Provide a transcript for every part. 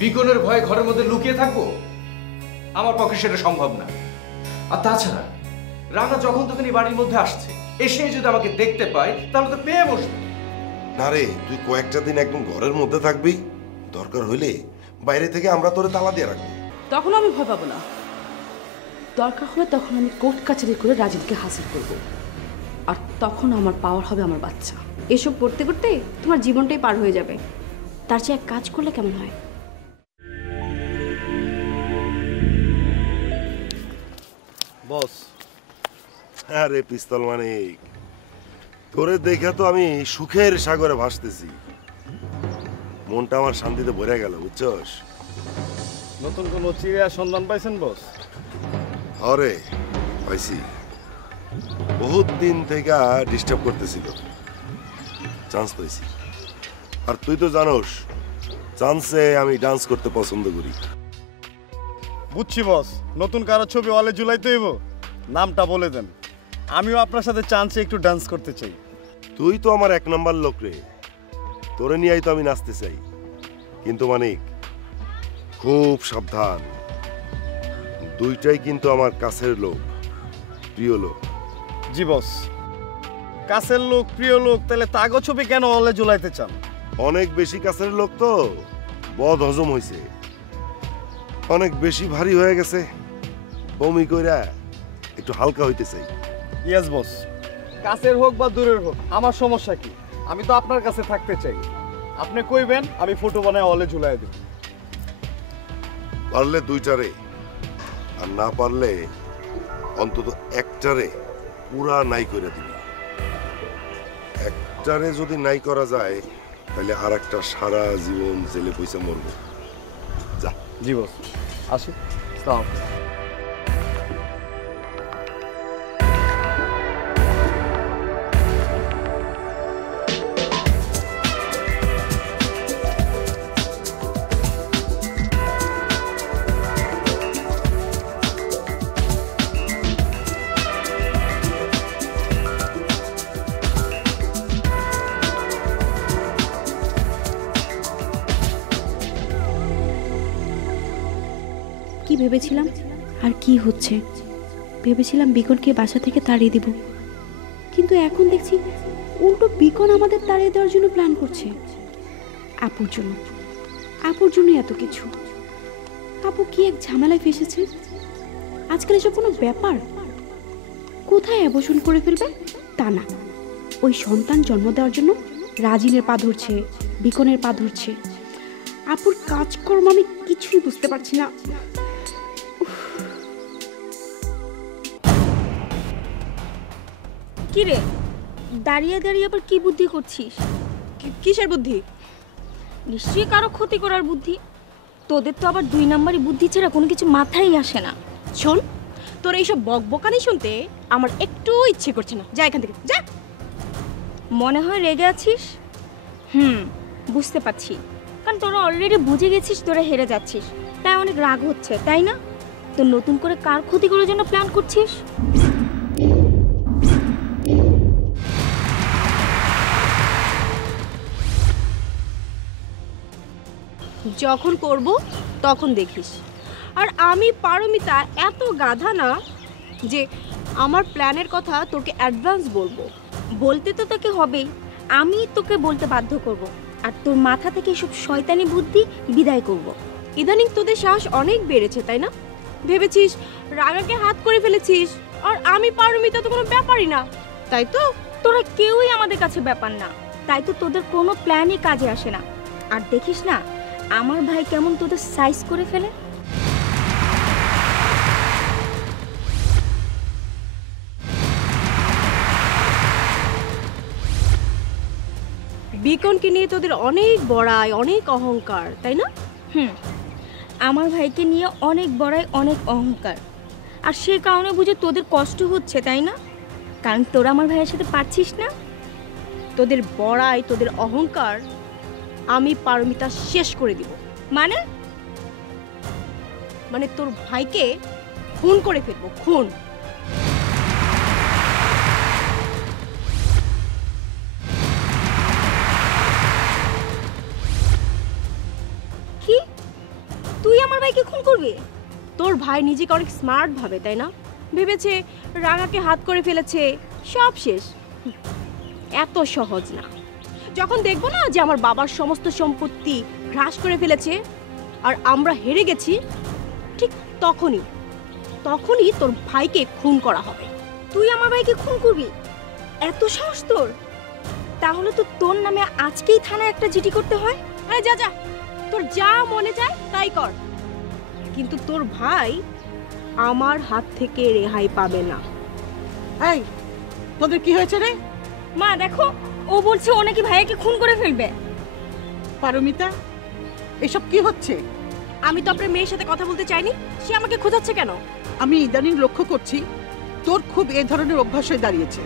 বিকনের ভয়ে ঘরের মধ্যে লুকিয়ে থাকবো? আমার পক্ষে সেটা সম্ভব না। আর তাছাড়া রানা যখন তখন এই বাড়ির মধ্যে আসছে, এসে যদি আমাকে দেখতে পায় তাহলে তো পেয়ে বসবে। না রে, তুই কয়েকটা দিন একদম ঘরের মধ্যে থাকবি, দরকার হইলে বাইরে থেকে আমরা তোরে তালা দিয়ে রাখবো। তখন আমি ভয় পাবো না। দরকার হলে তখন আমি কোর্ট কাছারি করে রাজীবকে হাসিল করব, আর তখন আমার পাওয়ার হবে আমার বাচ্চা। এসব করতে করতে তোমার জীবনটাই পার হয়ে যাবে। তার চেয়ে এক কাজ করলে কেমন হয়? বস। আরে পিস্তল মানিক, তোরে দেখে তো আমি সুখের সাগরে ভাসতেছি। মনটা আমার শান্তিতে ভরে গেল, বুঝছস? নতুন কোনো চিড়িয়া সন্ধান পাইছেন বস? আরে পাইছি, বহুত দিন থেকে ডিস্টার্ব করতেছিল, চান্স পাইছি। আর তুই তো জানোস চান্সে আমি ডান্স করতে পছন্দ করি। বুঝছি বস, নতুন কারো ছবি ওয়ালে ঝুলাইতে হইব, নামটা বলে দেন, আমিও আপনার সাথে চান্সে একটু ডান্স করতে চাই। তুই তো আমার এক নাম্বার লোক রে, তোরে নিয়েই তো আমি নাচতে চাই। কিন্তু মানিক, খুব সাবধান, দুইটাই কিন্তু আমার কাছের লোক, প্রিয় লোক। জি বস। কাছের লোক, প্রিয় লোক, তাহলে তাগো ছবি কেন ওয়ালে ঝুলাইতে চান? অনেক বেশি কাছের লোক তো, বদ হজম হয়েছে, অনেক বেশি ভারী হয়ে গেছে, বমি কইরা একটু হালকা হইতে চাই। ইয়েস বস, কাছের হোক বা দূরের হোক আমার সমস্যা কি, আমি তো আপনার কাছে থাকতে চাই। আপনি কইবেন, আমি ফটো বানায় ওয়ালে ঝুলাই দেব। পারলে দুইটারে, আর না পারলে অন্তত একটারে পুরা নাই করে দিবি। একটারে যদি নাই করা যায় তাহলে আর একটা সারা জীবন জেলে পয়সা মরবো। যা। জি বস, আসি। আসসালামু আলাইকুম। কি ভেবেছিলাম আর কি হচ্ছে? ভেবেছিলাম বিকনকে বাসা থেকে তাড়িয়ে দিব, কিন্তু এখন দেখছি উল্টো বিকন আমাদের তাড়িয়ে দেওয়ার জন্য প্ল্যান করছে। আপুর জন্য, আপুর জন্যই এত কিছু। আপু কি এক ঝামেলায় ফেসেছে। আজকাল এসব কোনো ব্যাপার? কোথায় অ্যাবর্শন করে ফেলবে তা না, ওই সন্তান জন্ম দেওয়ার জন্য রাজিনের পা ধরছে, বিকনের পা ধরছে। আপুর কাজকর্ম আমি কিছুই বুঝতে পারছি না। কি রে, দাঁড়িয়ে দাঁড়িয়ে আবার কি বুদ্ধি করছিস? কিসের বুদ্ধি? নিশ্চয়ই কারো ক্ষতি করার বুদ্ধি। তোদের তো আবার 2 নাম্বারি বুদ্ধি ছাড়া কোনো কিছু মাথায় আসে না। শোন, তোর এইসব বকবকানি শুনতে আমার একটু ইচ্ছে করছে না। যা এখান থেকে, যা। মনে হয় রেগে আছিস। বুঝতে পারছি, কারণ তোরা অলরেডি বুঝে গেছিস তোরা হেরে যাচ্ছিস, তাই অনেক রাগ হচ্ছে, তাই না? তো নতুন করে কার ক্ষতি করার জন্য প্ল্যান করছিস? যখন করব তখন দেখিস। আর আমি পারমিতা এত গাধা না যে আমার প্ল্যানের কথা তোকে অ্যাডভান্স বলবো। বলতে তো তোকে হবেই, আমি তোকে বলতে বাধ্য করব, আর তোর মাথা থেকে এসব শয়তানি বুদ্ধি বিদায় করব। ইদানিং তোদের সাহস অনেক বেড়েছে, তাই না? ভেবেছিস রাগাকে হাত করে ফেলেছিস, আর আমি পারমিতা তো কোনো ব্যাপারই না, তাই তো? তোরা কেউই আমাদের কাছে ব্যাপার না, তাই তো তোদের কোনো প্ল্যানই কাজে আসে না। আর দেখিস না আমার ভাই কেমন তোদের সাইজ করে ফেলে। বিকনকে নিয়ে তোদের অনেক বড়াই, অনেক অহংকার, তাই না? আমার ভাইকে নিয়ে অনেক বড়াই, অনেক অহংকার, আর সেই কারণে বুঝে তোদের কষ্ট হচ্ছে, তাই না? কারণ তোরা আমার ভাইয়ের সাথে পারছিস না। তোদের বড়াই, তোদের অহংকার আমি পারমিতা শেষ করে দিব। মানে মানে তোর ভাইকে খুন করে ফেলবো, খুন। কি করবি? তোর ভাই নিজেকে অনেক স্মার্ট ভাবে, তাই না? ভেবেছে রাঙাকে হাত করে ফেলেছে, সব শেষ। এত সহজ না। যখন দেখবো না যে আমার বাবার সমস্ত সম্পত্তি গ্রাস করে ফেলেছে আর আমরা হেরে গেছি, ঠিক তখনই তোর ভাইকে খুন করা হবে। তুই আমার ভাইকে খুন করবি? এত সাহস তোর? তাহলে তো তোর নামে আজকেই থানায় একটা চিঠি করতে হয়। আরে যা যা, তোর যা মনে যায় তাই কর, কিন্তু তোর ভাই আমার হাত থেকে রেহাই পাবে না। এই তোদের কি হয়েছে রে? মা দেখো, ও বলছে ও নাকি ভাইয়াকে খুন করে ফেলবে। পারমিতা, এসব কি হচ্ছে? আমি তো আপনার মেয়ের সাথে কথা বলতে চাইনি, সে আমাকে খোঁজাচ্ছে কেন? আমি ইদানিং লক্ষ্য করছি তোর খুব এ ধরনের অভ্যাস হয়ে দাঁড়িয়েছে।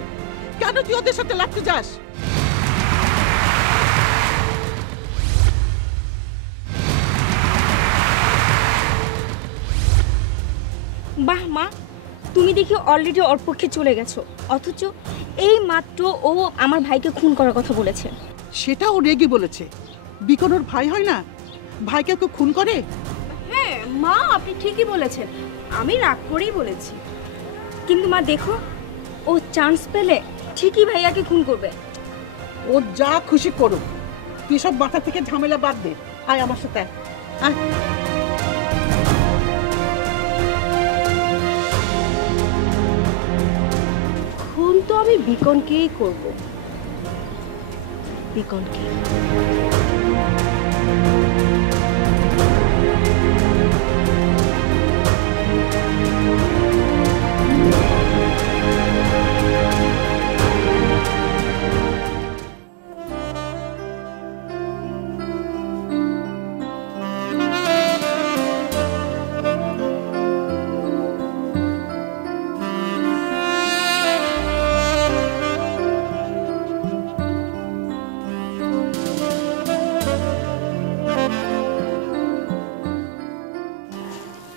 কেন তুই ওদের সাথে লাগতে যাস? বাহ মা, তুমি দেখি অলরেডি ওর পক্ষে চলে গেছো, অথচ এই মাত্র ও আমার ভাইকে খুন করার কথা বলেছে। সেটা ও রেগে বলেছে। বিকন ওর ভাই হয় না? ভাইকে কেউ খুন করে? হ্যাঁ মা, আপনি ঠিকই বলেছেন, আমি রাগ করেই বলেছি। কিন্তু মা দেখো, ও চান্স পেলে ঠিকই ভাইয়াকে খুন করবে। ও যা খুশি করুক, তুই সব মাথা থেকে ঝামেলা বাদ দে। আয় আমার সাথে আয়। খুন তো আমি বিকনকেই করব, বিকনকে।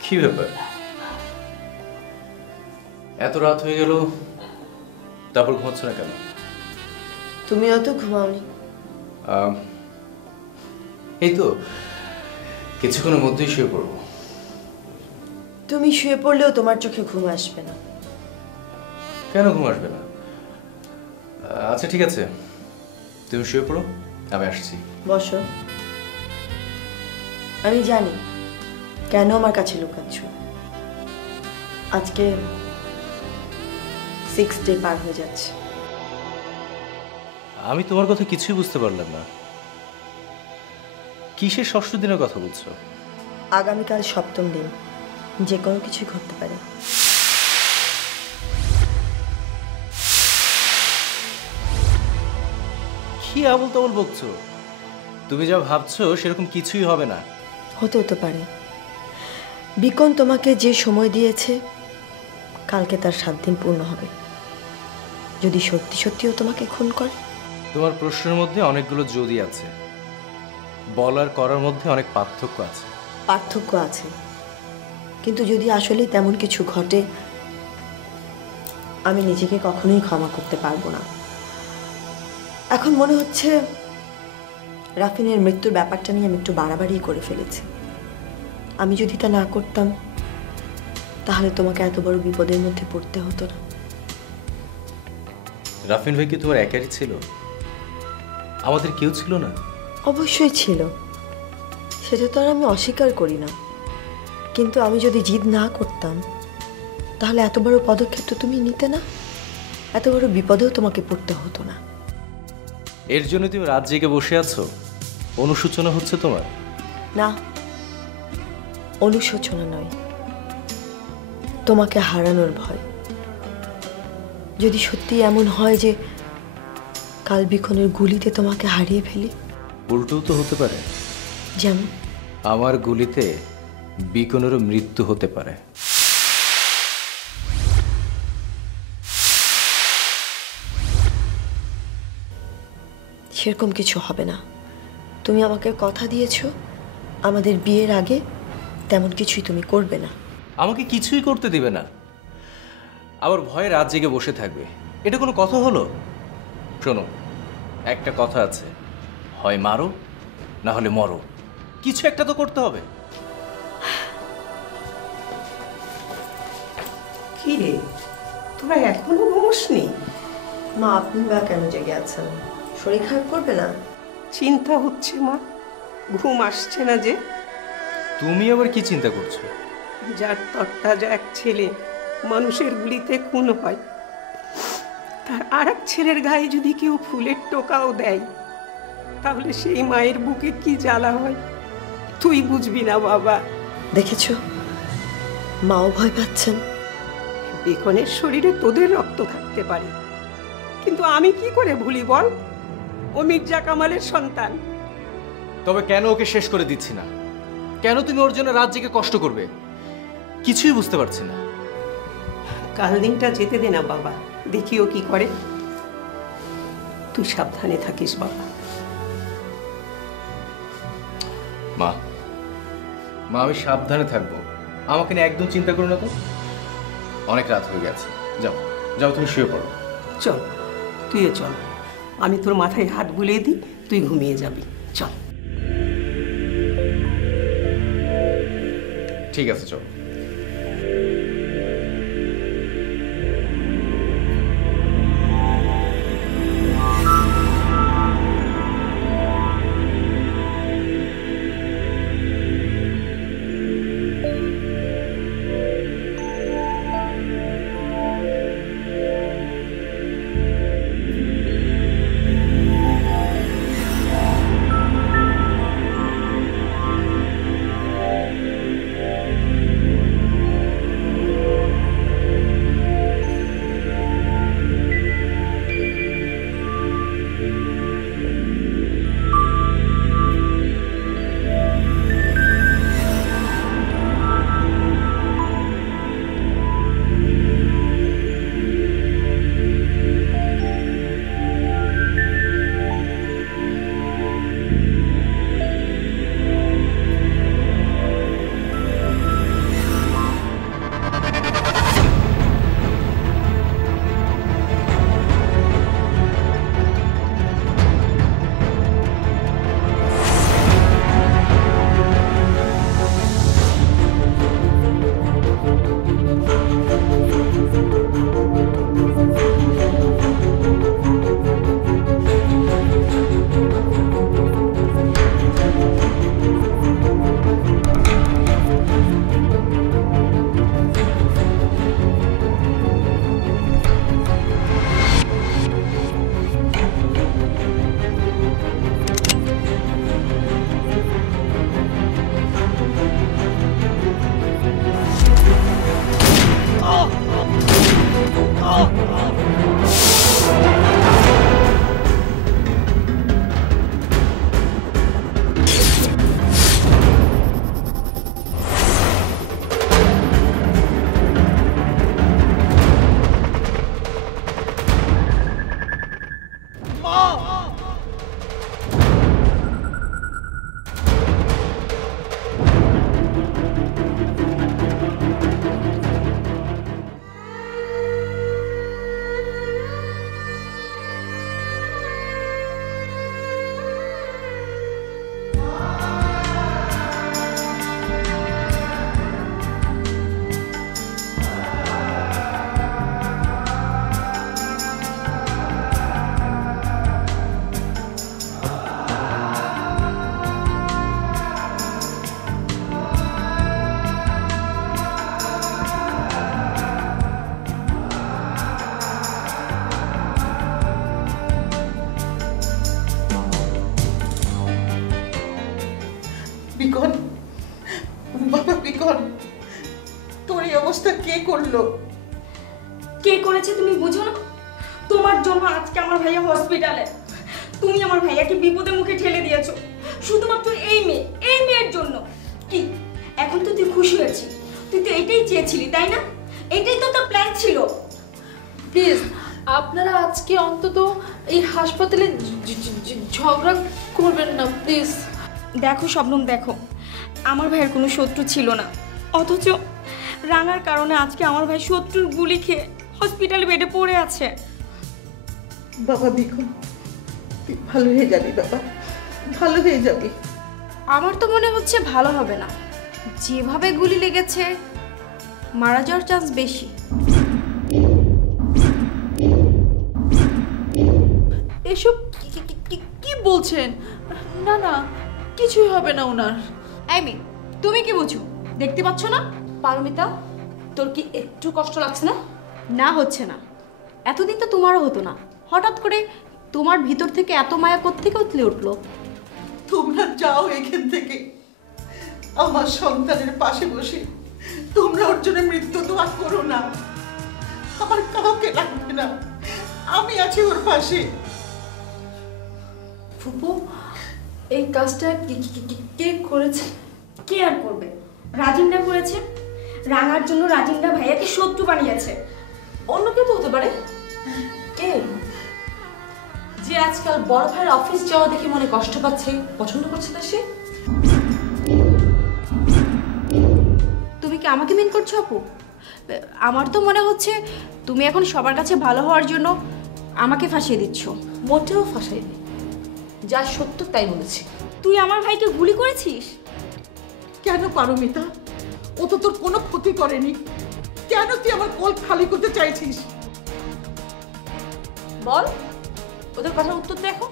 কি ব্যাপার, এত রাত হয়ে গেল তারপর ঘুমাচ্ছ না কেন? তুমি অত ঘুমাওনি? এই তো কিছুক্ষণের মধ্যেই শুয়ে পড়বো। তুমি শুয়ে পড়লেও তোমার চোখে ঘুম আসবে না। কেন ঘুম আসবে না? আচ্ছা ঠিক আছে, তুমি শুয়ে পড়ো, আমি আসছি। বসো। আমি জানি কেন আমার কাছে লুকাচ্ছ। আজকে 6 ডে পার হয়ে যাচ্ছে। আমি তোমার কথা কিছুই বুঝতে পারলাম না। কিসের ষষ্ঠ দিনের কথা বলছো? আগামীকাল 7ম দিন, যে কোনো কিছুই ঘটতে পারে। কি আবল তাবল বকছো? তুমি যা ভাবছো সেরকম কিছুই হবে না। হতেও তো পারে। বিকন তোমাকে যে সময় দিয়েছে, কালকে তার 7 দিন পূর্ণ হবে। যদি সত্যি সত্যিও তোমাকে খুন করে? তোমার প্রশ্নের মধ্যে অনেকগুলো যদি আছে, বলার করার মধ্যে অনেক পার্থক্য আছে। পার্থক্য আছে, কিন্তু যদি আসলেই তেমন কিছু ঘটে, আমি নিজেকে কখনোই ক্ষমা করতে পারবো না। এখন মনে হচ্ছে রাফিনের মৃত্যুর ব্যাপারটা নিয়ে আমি একটু বাড়াবাড়ি করে ফেলেছি। আমি যদি তা না করতাম, তাহলে তোমাকে এত বড় বিপদের মধ্যে পড়তে হতো না। রাফিন ভাই কি তোমার একারই ছিল? আমাদের কেউ ছিল না? অবশ্যই ছিল, সেটা তো আর আমি অস্বীকার করি না। কিন্তু আমি যদি জিদ না করতাম, তাহলে এত বড় পদক্ষেপ তো তুমি নিতে না, এত বড় বিপদেও তোমাকে পড়তে হতো না। এর জন্য তুমি রাত জেগে বসে আছো? অনুশোচনা হচ্ছে তোমার? না, অনুশোচনা নয়, তোমাকে হারানোর ভয়। যদি সত্যি এমন হয় যে কাল বিকনের গুলিতে তোমাকে হারিয়ে ফেলি। উল্টো তো হতে পারে। যেমন? আমার গুলিতে বিকনেরও মৃত্যু হতে পারে। সেরকম কিছু হবে না। তুমি আমাকে কথা দিয়েছো, আমাদের বিয়ের আগে তেমন কিছুই তুমি করবে না। আমাকে কিছুই করতে দিবে না, আবার ভয়ে রাত জেগে বসে থাকবে। এটা কোনো কথা হলো? শোনো, একটা কথা আছে, হয় মারো না হলে মরো, কিছু একটা তো করতে হবে। কি রে, তোরা এখনো ঘুমোসনি? মা আপনি বা কেন জেগে আছেন? শরীর খারাপ করবে না? চিন্তা হচ্ছে মা, ঘুম আসছে না যে। তুমি আবার কি চিন্তা করছো? যার তরতাজা এক ছেলে মানুষের গুলিতে খুন হয়, তার আর এক ছেলের গায়ে যদি কেউ ফুলের টোকাও দেয়, তাহলে সেই মায়ের বুকে কি জ্বালা হয় তুই বুঝবি না বাবা। দেখেছ, মাও ভয় পাচ্ছেন। বেকনের শরীরে তোদের রক্ত থাকতে পারে, কিন্তু আমি কি করে ভুলি বল? ও মির্জা কামালের সন্তান। তবে কেন ওকে শেষ করে দিচ্ছি না? কেন তুমি ওর জন্য রাত জেগে কষ্ট করবে? কিছুই বুঝতে পারছি না। কাল দিনটা যেতে দে না বাবা, দেখি ও কি করে। তুই সাবধানে থাকিস বাবা। মা, মা আমি সাবধানে থাকবো, আমাকে নিয়ে একদম চিন্তা করো না তো। অনেক রাত হয়ে গেছে, যাও যাও তুমি শুয়ে পড়ো। চল, তুইও চল, আমি তোর মাথায় হাত বুলিয়ে দিই, তুই ঘুমিয়ে যাবি। চল। ঠিক আছে, চল। বিকন, বাবা বিকন, তোর এই অবস্থা কে করলো? কে করেছে তুমি বুঝো না? তোমার জন্য আজকে আমার ভাইয়া হসপিটালে। তুমি আমার ভাইয়াকে বিপদের মুখে ঠেলে দিয়েছো শুধুমাত্র এই মেয়ের জন্য। কি এখন তো তুই খুশি হয়েছিস? তুই তো এটাই চেয়েছিলি তাই না? এটাই তো তোর প্ল্যান ছিল। প্লিজ আপনারা আজকে অন্তত এই হাসপাতালে ঝগড়া করবেন না প্লিজ। দেখো শবনম, দেখো আমার ভাইয়ের কোনো শত্রু ছিল না, অথচ রাঙার কারণে আজকে আমার ভাই শত্রুর গুলি খেয়ে হসপিটালে বেডে পড়ে আছে। বাবা বিকন, তুই ভালো হয়ে যাবি বাবা, ভালো হয়ে যাবি। আমার তো মনে হচ্ছে ভালো হবে না, যেভাবে গুলি লেগেছে মারা যাওয়ার চান্স বেশি। এসব কি বলছেন? না না, কিছুই হবে না ওনার। এই মেয়ে, তুমি কি বুঝো? দেখতে পাচ্ছ না? পারমিতা, তোর কি একটু কষ্ট লাগছে না? না, হচ্ছে না। এতদিন তো তোমারও হতো না, হঠাৎ করে তোমার ভিতর থেকে এত মায়া কোত্থেকে উতলে উঠলো? তোমরা যাও এখান থেকে, আমার সন্তানের পাশে বসে তোমরা ওর জন্য মৃত্যু দোয়া করো না। আমার কাউকে লাগবে না, আমি আছি ওর পাশে। ফুপু, এই কাজটা কে করেছে? কে আর করবে? রাজিন্দা করেছে। রাঙার জন্য রাজিন্দা ভাইয়াকে শত্রু বানিয়েছে। অন্য কেউ তো হতে পারে। কে? যে আজকাল বড় ভাইয়ের অফিস যাওয়া দেখে মনে কষ্ট পাচ্ছে, পছন্দ করছে না সে। তুমি কি আমাকে মেন করছো আপু? আমার তো মনে হচ্ছে তুমি এখন সবার কাছে ভালো হওয়ার জন্য আমাকে ফাঁসিয়ে দিচ্ছ। মোটেও ফাঁসাইনি, যা সত্য তাই বলেছি। তুই আমার ভাইকে গুলি করেছিস? কেন পারমিতা? ও তো তোর কোনো ক্ষতি করেনি, কেন তুই আমার কোল খালি করতে চাইছিস? বল, ওদের কথার উত্তর দেখো।